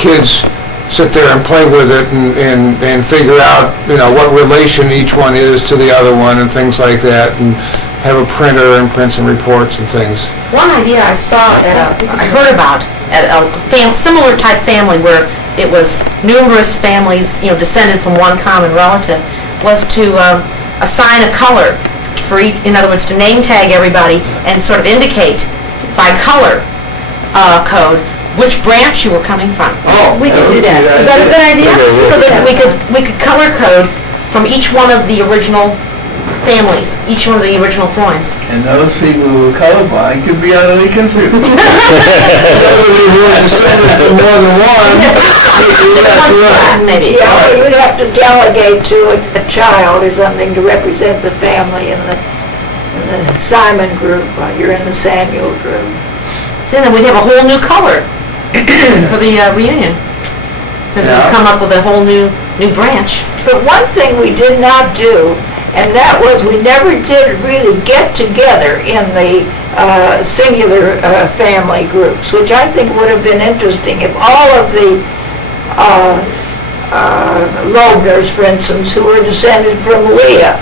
kids sit there and play with it and figure out, what relation each one is to the other one and things like that, and have a printer and print some reports and things. One idea I heard about at a similar type family where it was numerous families, descended from one common relative, was to assign a color for each, in other words, to name tag everybody and sort of indicate by color code which branch you were coming from. Oh, we could do that. Is that a good idea? So that we could color code from each one of the original families, each one of the original Freunds. And those people who are colorblind could be utterly confused. Those of you who are descended from more than one, maybe. Yeah, you would have to delegate to a child or something to represent the family in the Simon group, while you're in the Samuel group. Then we'd have a whole new color for the reunion, since we've come up with a whole new branch. But one thing we did not do, and that was we never did really get together in the singular family groups, which I think would have been interesting if all of the Loebners, for instance, who were descended from Leah,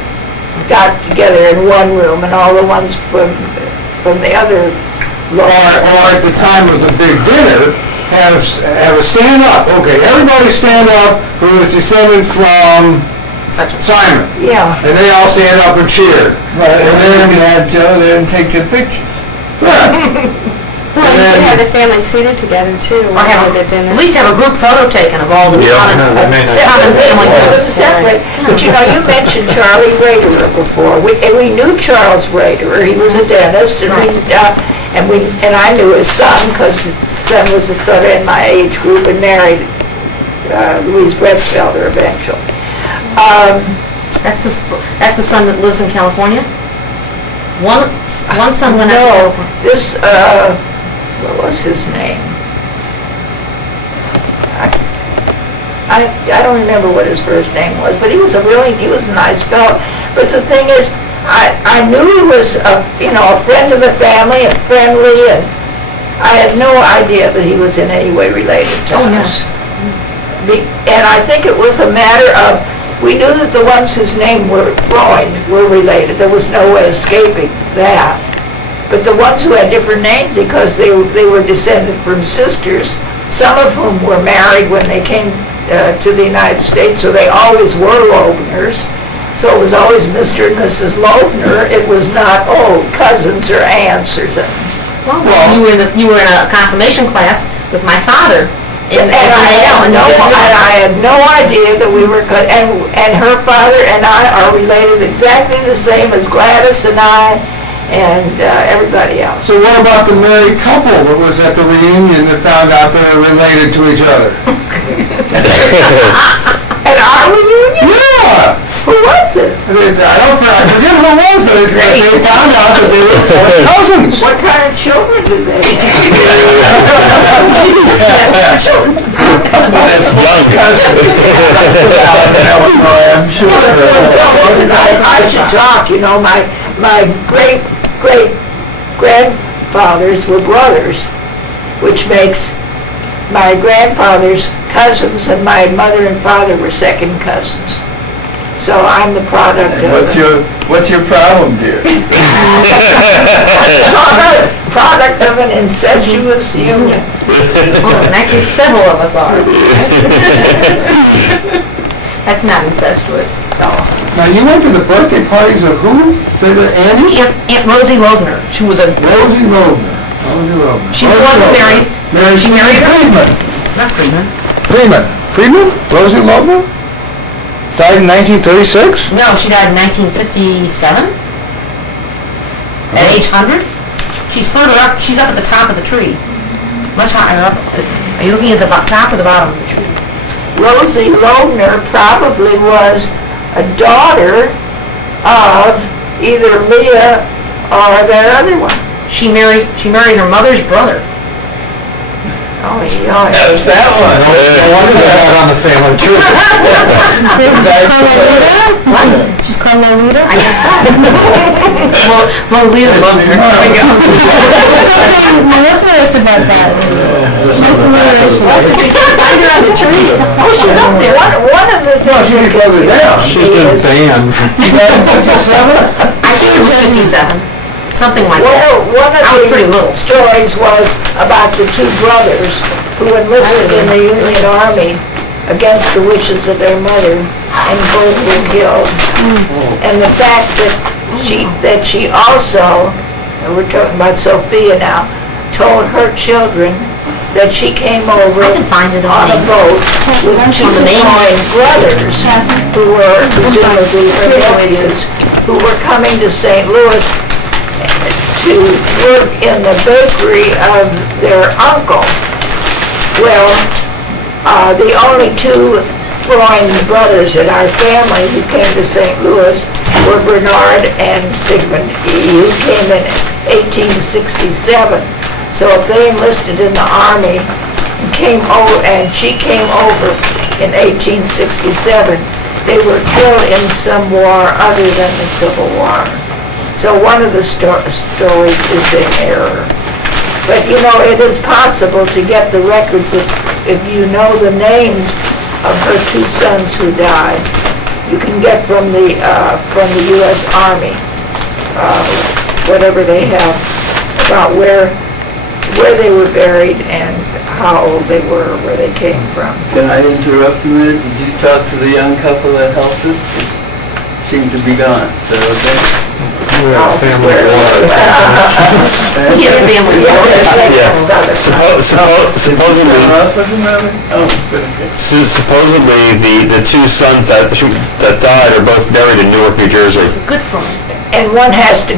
got together in one room, and all the ones from the other. or at the time of the big dinner, have a stand up. Okay, everybody stand up who is descended from Simon. Yeah. And they all stand up and cheer. Right, and then you have Joe there and take the pictures. Right. Well, you could have the family seated together too. Or have at dinner. at least have a group photo taken of all the common family groups. Separate. But you mentioned Charlie Raderer before. We knew Charles Raderer. He was a dentist, and I knew his son because his son was sort of in my age group and married Louise Bretzfelder eventually. That's the son that lives in California? One son went out to No, California. this, what was his name? I don't remember what his first name was, but he was a nice fellow. But the thing is, I knew he was a friend of the family and friendly, and I had no idea that he was in any way related to us. And I think it was a matter of, we knew that the ones whose name were Freund were related. There was no way escaping that. But the ones who had different names, because they were descended from sisters, some of whom were married when they came to the United States, so they always were Loebners. So it was always Mr. and Mrs. Loebner. It was not, cousins or aunts or something. Well, you were in a confirmation class with my father. And I had no idea that we were, and her father and I are related exactly the same as Gladys and I and everybody else. So what about the married couple that was at the reunion that found out they were related to each other? At our reunion? Yeah! Who was it? I forget who it was, but they found out that they were fourth cousins. What kind of children did they have? I'm sure. Listen, I should talk. My great-great-grandfathers were brothers, which makes my grandfather's cousins and my mother and father were second cousins. So I'm the product And of... what's your problem, dear? Product of an incestuous union. Well, in that case, several of us are. That's not incestuous. No. Now, you went to the birthday parties of who? Annie? Aunt Rosie Loebner. She was a... Rosie Loebner. She's the one who married... She married Freeman. Not Freeman. Freeman? Rosie Loebner? Died in 1936? No, she died in 1957. At age 100. She's further up. She's up at the top of the tree. Much higher up. Are you looking at the top or the bottom of the tree? Rosie Loebner probably was a daughter of either Leah or that other one. She married her mother's brother. Oh, yeah. That's that one. No wonder they're not on the family tree. Just call Lolita? I guess so. Lolita loved her. There we go. Melissa asked about that. Nice alliteration. Find her on the tree. Oh, she's up there. One of the No, things she ain't further down. She's been banned. I think it was 57, something like that. One of I was pretty little. the stories was about the two brothers who enlisted in the Union Army against the wishes of their mother, and both were killed. And the fact that she also, and we're talking about Sophia now, told her children that she came over I can find it on a boat with two foreign brothers who were presumably her nephews, who were coming to St. Louis to work in the bakery of their uncle. Well, the only two Freund brothers in our family who came to St. Louis were Bernard and Sigmund E., who came in 1867. So if they enlisted in the Army and she came over in 1867, they were killed in some war other than the Civil War. So one of the stories is in error. But you know, it is possible to get the records if you know the names of her two sons who died. You can get from the U.S. Army whatever they have about where they were buried and how old they were, where they came from. Can I interrupt a minute? Did you talk to the young couple that helped us? They seem to be gone. Is that okay? We have a family war. Yeah, family. Supposedly, Oh, good, okay. supposedly the two sons that died are both buried in Newark, New Jersey. Good for me. And one has to,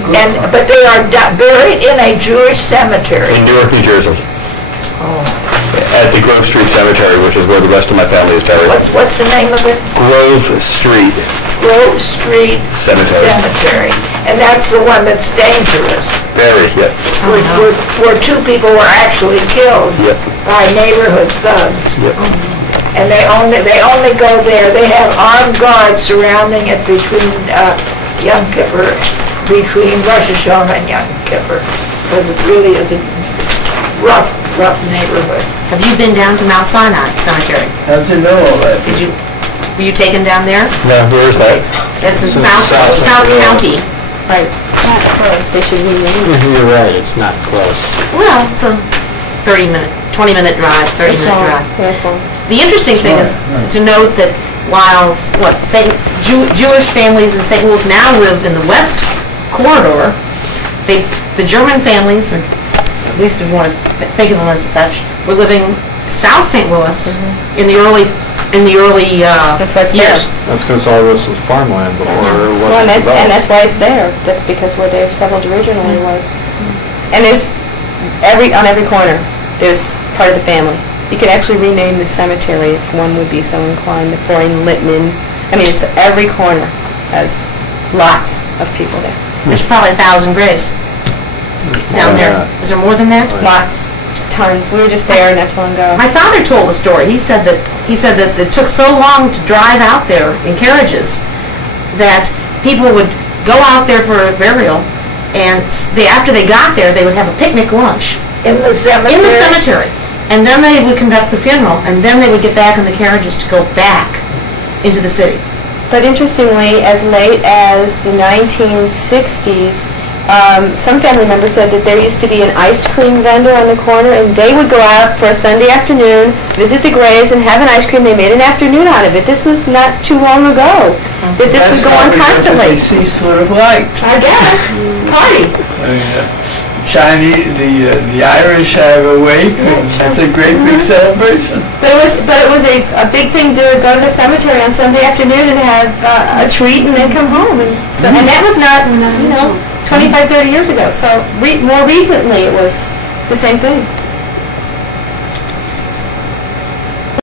but they are buried in a Jewish cemetery. In Newark, New Jersey. At the Grove Street Cemetery, which is where the rest of my family is buried. What's the name of it? Grove Street Grove Street Cemetery. And that's the one that's dangerous, Very, yeah. where two people were actually killed Yep. by neighborhood thugs. Yep. And they only go there, they have armed guards surrounding it between Yom Kippur, between Rosh Hashanah and Yom Kippur, because it really is a rough neighborhood. Have you been down to Mount Sinai Cemetery? How'd you know all that? Were you taken down there? Now, where is that? That's in It's in South County. Right. Not close, they should rename it. You're right, it's not close. Well, it's a 20-minute drive, 30-minute drive. Careful. The interesting thing is to note that while, Jewish families in St. Louis now live in the West Corridor, the German families, or at least if you want to think of them as such, were living South St. Louis in the early years. That's because all this was farmland before it Well, wasn't and developed. that's why it's there. That's because where their settled originally was. And there's on every corner, there's part of the family. You could actually rename the cemetery if one would be so inclined. The Freund, Littman. I mean, it's every corner has lots of people there. There's probably 1,000 graves down there. Is there more than that? Lots, tons. We were just there not too long ago. My father told a story. He said that it took so long to drive out there in carriages that people would go out there for a burial, and after they got there, they would have a picnic lunch In the cemetery? in the cemetery, and then they would conduct the funeral, and then they would get back in the carriages to go back into the city. But interestingly, as late as the 1960s, some family members said that there used to be an ice cream vendor on the corner, and they would go out for a Sunday afternoon, visit the graves, and have an ice cream. They made an afternoon out of it. This was not too long ago that this would go on constantly. They see sort of light. I guess. Party. I mean, Chinese, the Irish have a wake, and that's a great big celebration. But it was a big thing to go to the cemetery on Sunday afternoon and have a treat and then come home. And that was not, 25, 30 years ago. So more recently it was the same thing.